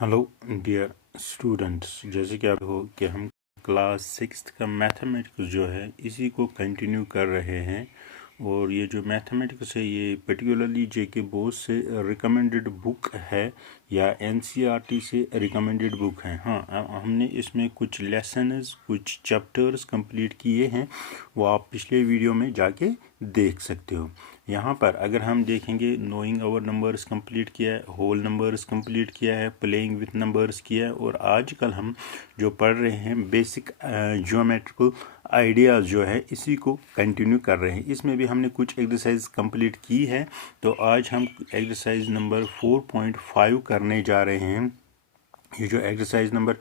Hello dear students, जैसे कि आप हो कि हम क्लास 6 का मैथमेटिक्स जो है इसी को कंटिन्यू कर रहे हैं। और ये जो मैथमेटिक्स है ये पर्टिकुलरली जेके बोस से रिकमेंडेड बुक है या एनसीईआरटी से रिकमेंडेड बुक है। हाँ, हमने इसमें कुछ लेसन्स कुछ चैप्टर्स कंप्लीट किए हैं, वो आप पिछले वीडियो में जाके देख सकते हो। यहाँ पर अगर हम देखेंगे नोइंग आवर नंबर्स कंप्लीट किया है, होल नंबर्स कंप्लीट किया है, प्लेइंग विथ नंबर्स किया है, और आजकल हम जो पढ़ रहे हैं बेसिक ज्योमेट्रिकल आइडियाज़ जो है इसी को कंटिन्यू कर रहे हैं। इसमें भी हमने कुछ एक्सरसाइज कंप्लीट की है, तो आज हम एक्सरसाइज नंबर 4.5 करने जा रहे हैं। ये जो एक्सरसाइज नंबर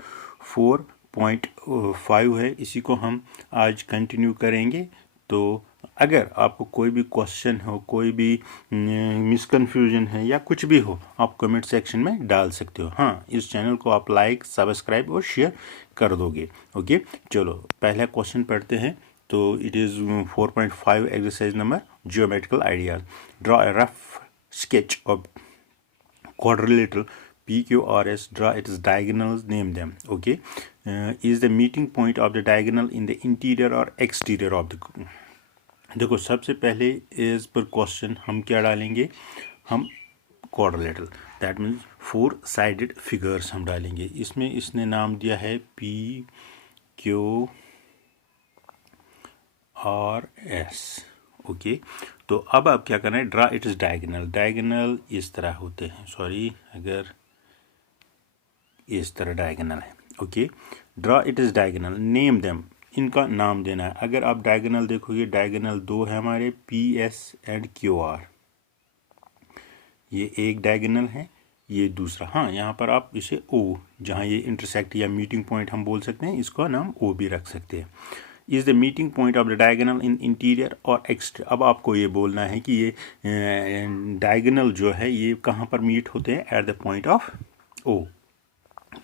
4.5 है इसी को हम आज कंटिन्यू करेंगे। तो अगर आपको कोई भी क्वेश्चन हो, कोई भी मिसकन्फ्यूजन है या कुछ भी हो, आप कमेंट सेक्शन में डाल सकते हो। हाँ, इस चैनल को आप लाइक सब्सक्राइब और शेयर कर दोगे। ओके, चलो पहला क्वेश्चन पढ़ते हैं। तो it is 4.5 exercise number geometrical ideas. Draw a rough sketch of quadrilateral PQRS, draw its diagonals, name them. Okay, is the meeting point of the diagonal in the interior or exterior of the देखो, सबसे पहले as per question हम क्या डालेंगे, हम quadrilateral that means 4 sided figures हम डालेंगे। इसमें इसने नाम दिया है PQRS। ओके, तो अब आप क्या करना है, draw it is diagonal. Diagonal इस तरह होते हैं, सॉरी, अगर इस तरह डायगोनल है। Okay, draw it is diagonal, name them, इनका नाम देना है। अगर आप डायगोनल देखोगे, डायगोनल दो है हमारे, PS एंड QR। ये एक डायगोनल है, ये दूसरा। हाँ, यहाँ पर आप इसे O, जहाँ ये इंटरसेक्ट या मीटिंग पॉइंट हम बोल सकते हैं, इसका नाम O भी रख सकते हैं। Is the meeting point of the diagonal in interior और एक्सटीरियर। अब आपको ये बोलना है कि ये डायगोनल जो है ये कहाँ पर मीट होते हैं, at the point of O।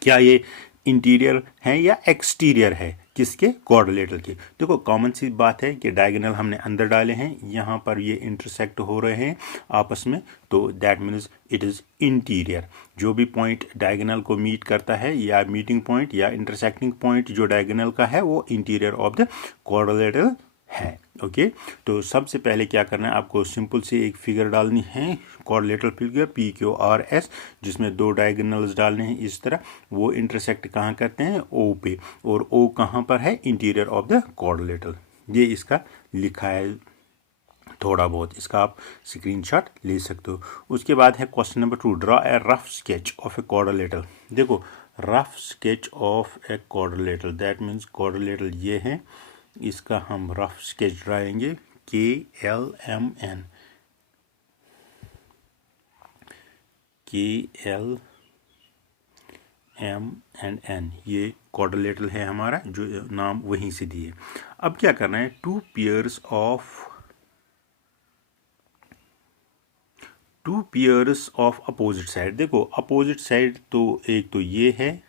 क्या ये इंटीरियर है या एक्सटीरियर है, किसके, क्वाड्रिलेटरल के। देखो, कॉमन सी बात है कि डायगोनल हमने अंदर डाले हैं, यहाँ पर ये इंटरसेक्ट हो रहे हैं आपस में, तो that means it is interior. जो भी पॉइंट डायगोनल को मीट करता है या मीटिंग पॉइंट या इंटरसेक्टिंग पॉइंट जो डायगोनल का है वो इंटीरियर ऑफ द क्वाड्रिलेटरल है। ओके, तो सबसे पहले क्या करना है, आपको सिंपल सी एक फिगर डालनी है, क्वाड्रिलेटरल फिगर PQRS, जिसमें दो डायगोनल्स डालने हैं इस तरह। वो इंटरसेक्ट कहाँ करते हैं, O पे, और O कहाँ पर है, इंटीरियर ऑफ द क्वाड्रिलेटरल। ये इसका लिखा है, थोड़ा बहुत इसका आप स्क्रीनशॉट ले सकते हो। उसके बाद है question number 2, draw a rough sketch of a quadrilateral. देखो, rough sketch of a quadrilateral that means quadrilateral ये है, इसका हम रफ स्केच ड्राएंगे, KLMN, KLMNN, ये क्वाड्रिलेटरल है हमारा, जो नाम वहीं से दिए। अब क्या करना है, two pairs of opposite side. देखो, अपोजिट साइड तो एक तो ये है,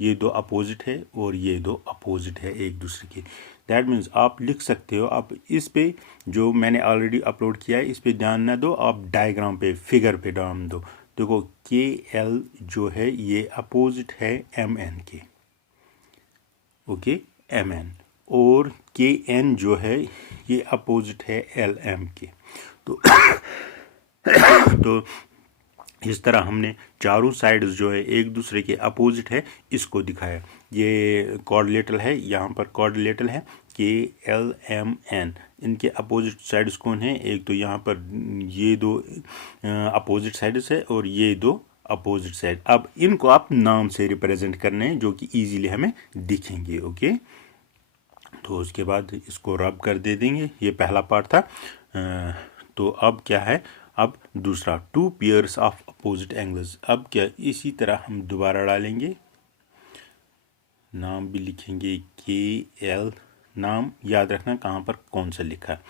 ये दो अपोजिट है, और ये दो अपोजिट है एक दूसरे के। दैट मीन्स आप लिख सकते हो, आप इस पे जो मैंने ऑलरेडी अपलोड किया है इस पे ध्यान ना दो, आप डायग्राम पे, फिगर पे ध्यान दो। देखो, KL जो है ये अपोजिट है MN के। ओके, MN, और KN जो है ये अपोजिट है LM के। तो इस तरह हमने चारों साइड्स जो है एक दूसरे के अपोजिट है इसको दिखाया। ये क्वाड्रिलेटरल है, यहाँ पर क्वाड्रिलेटरल है KLMN। इनके अपोजिट साइड्स कौन है, एक तो यहाँ पर ये दो अपोजिट साइड्स है और ये दो अपोजिट साइड। अब इनको आप नाम से रिप्रेजेंट करने हैं जो कि इजीली हमें दिखेंगे। ओके, तो उसके बाद इसको रब कर दे देंगे, ये पहला पार्ट था। तो अब क्या है, अब दूसरा, two pairs of opposite angles. अब क्या, इसी तरह हम दोबारा डालेंगे, नाम भी लिखेंगे KL, नाम याद रखना कहाँ पर कौन सा लिखा है,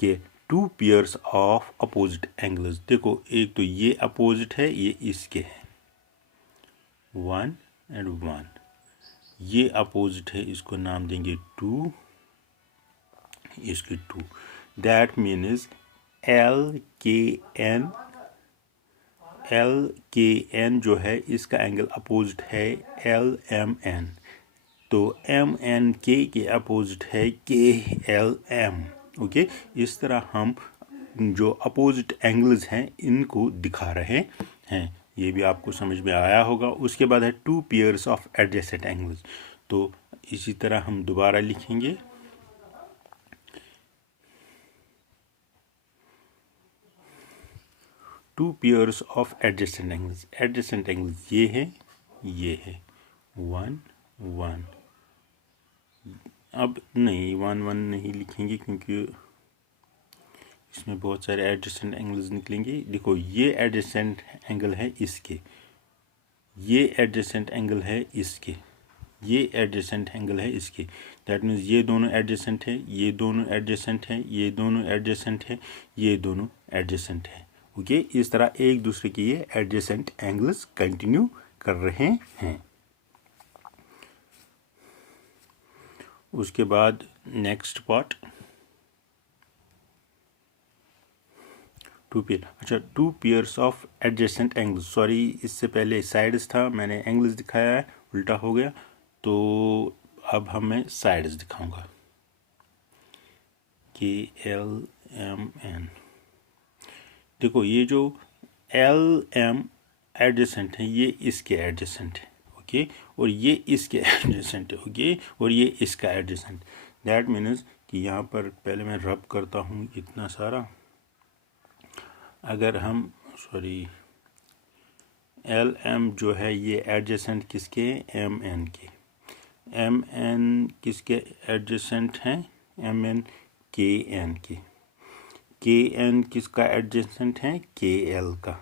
कि two pairs of opposite angles. देखो, एक तो ये अपोजिट है, ये इसके है, 1 एंड 1, ये अपोजिट है, इसको नाम देंगे 2, इसके 2। दैट मीन्स LKN LKN जो है इसका एंगल अपोजिट है LMN, तो MNK के अपोजिट है KLM। ओके, इस तरह हम जो अपोजिट एंगल्स हैं इनको दिखा रहे हैं। ये भी आपको समझ में आया होगा। उसके बाद है two pairs of adjacent angles, तो इसी तरह हम दोबारा लिखेंगे। Two pairs of adjacent angles, adjacent angles ये है 1 1। अब नहीं 1 1 नहीं लिखेंगे क्योंकि इसमें बहुत सारे एडजेसेंट एंगल्स निकलेंगे। देखो ये एडजेसेंट एंगल है इसके, ये एडजेसेंट एंगल है इसके, ये एडजेसेंट एंगल है इसके। दैट मीन्स ये दोनों एडजेसेंट है, ये दोनों एडजेसेंट है, ये दोनों एडजेसेंट है, ये दोनों एडजेसेंट है। ओके, इस तरह एक दूसरे के ये एडजेसेंट एंगल्स कंटिन्यू कर रहे हैं। उसके बाद नेक्स्ट पार्ट टू पेयर। अच्छा, two pairs of adjacent angles, sorry इससे पहले साइड्स था, मैंने एंगल्स दिखाया है, उल्टा हो गया। तो अब मैं साइड्स दिखाऊंगा KLMN। देखो ये जो LM एडजेसेंट है ये इसके एडजेसेंट है, ओके, और ये इसके एडजेसेंट है, ओके, और ये इसका एडजेसेंट। दैट मीन्स कि यहाँ पर पहले मैं रब करता हूँ इतना सारा। अगर हम सॉरी LM जो है ये एडजेसेंट किसके, MN के, MN किसके एडजेसेंट हैं, MN KN के, KN किसका एडजेसेंट है, KL का,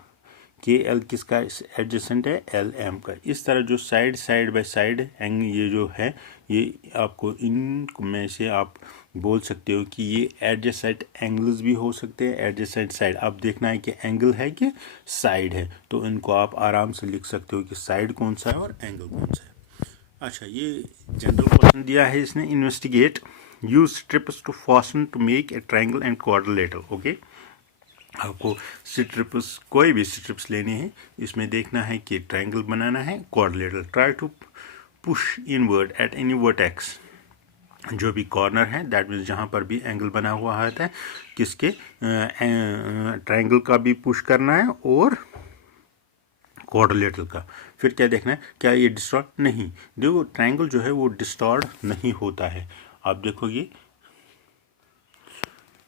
KL किसका एडजेसेंट है, LM का। इस तरह जो साइड बाय साइड एंगल ये जो है, ये आपको इन में से आप बोल सकते हो कि ये एडजेसेंट एंगल्स भी हो सकते हैं, एडजेसेंट साइड। अब देखना है कि एंगल है कि साइड है, तो इनको आप आराम से लिख सकते हो कि साइड कौन सा है और एंगल कौन सा है। अच्छा, ये जनरल क्वेश्चन दिया है इसने, investigate use strips to fasten to make a triangle and quadrilateral. Okay, आपको स्ट्रिप्स, कोई भी स्ट्रिप्स लेने हैं, इसमें देखना है कि ट्रायंगल बनाना है, quadrilateral. Try to push inward at any vertex, जो भी कॉर्नर है, दैट मीन्स जहाँ पर भी एंगल बना हुआ होता है, किसके ट्रायंगल का भी पुश करना है और क्वाड्रिलेटरल का। फिर क्या देखना है, क्या ये डिस्टॉर्ट नहीं, देखो ट्रायंगल जो है वो डिस्टॉर्ट नहीं होता है। आप देखोगे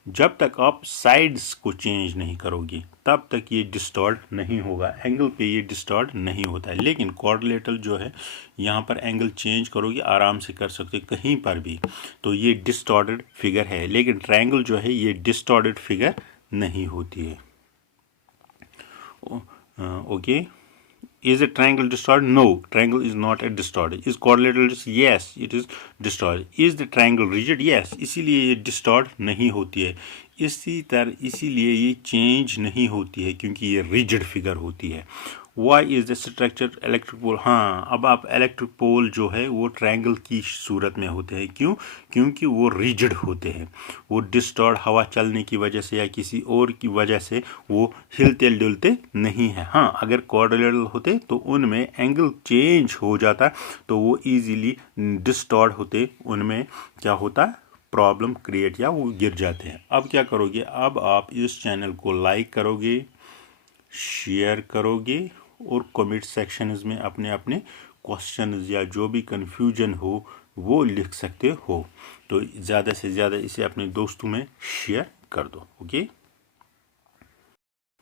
जब तक आप साइड्स को चेंज नहीं करोगे तब तक ये डिस्टॉर्ट नहीं होगा, एंगल पे ये डिस्टॉर्ट नहीं होता है। लेकिन क्वाड्रिलेटरल जो है यहाँ पर एंगल चेंज करोगे, आराम से कर सकते कहीं पर भी, तो ये डिस्टॉर्टेड फिगर है। लेकिन ट्रायंगल जो है ये डिस्टॉर्टेड फिगर नहीं होती है। Okay, is a triangle distorted? No, triangle is not a distorted. Is quadrilateral distorted? Yes, it is distorted. Is the triangle rigid? Yes, इसीलिए ये distort नहीं होती है। इसीलिए ये चेंज नहीं होती है क्योंकि ये रिजिड फिगर होती है। Why is the structure electric pole? हाँ, अब आप इलेक्ट्रिक पोल जो है वो ट्रायंगल की सूरत में होते हैं। क्यों? क्योंकि वो रिजिड होते हैं, वो डिस्टॉर्ट हवा चलने की वजह से या किसी और की वजह से वो हिलते डुलते नहीं है। हाँ, अगर क्वाड्रिलेटरल होते तो उनमें एंगल चेंज हो जाता, तो वो इजीली डिस्टॉर्ट होते, उनमें क्या होता, प्रॉब्लम क्रिएट या वो गिर जाते हैं। अब क्या करोगे, अब आप इस चैनल को लाइक करोगे, शेयर करोगे और कमेंट सेक्शंस में अपने अपने क्वेश्चंस या जो भी कन्फ्यूजन हो वो लिख सकते हो। तो ज़्यादा से ज़्यादा इसे अपने दोस्तों में शेयर कर दो। ओके।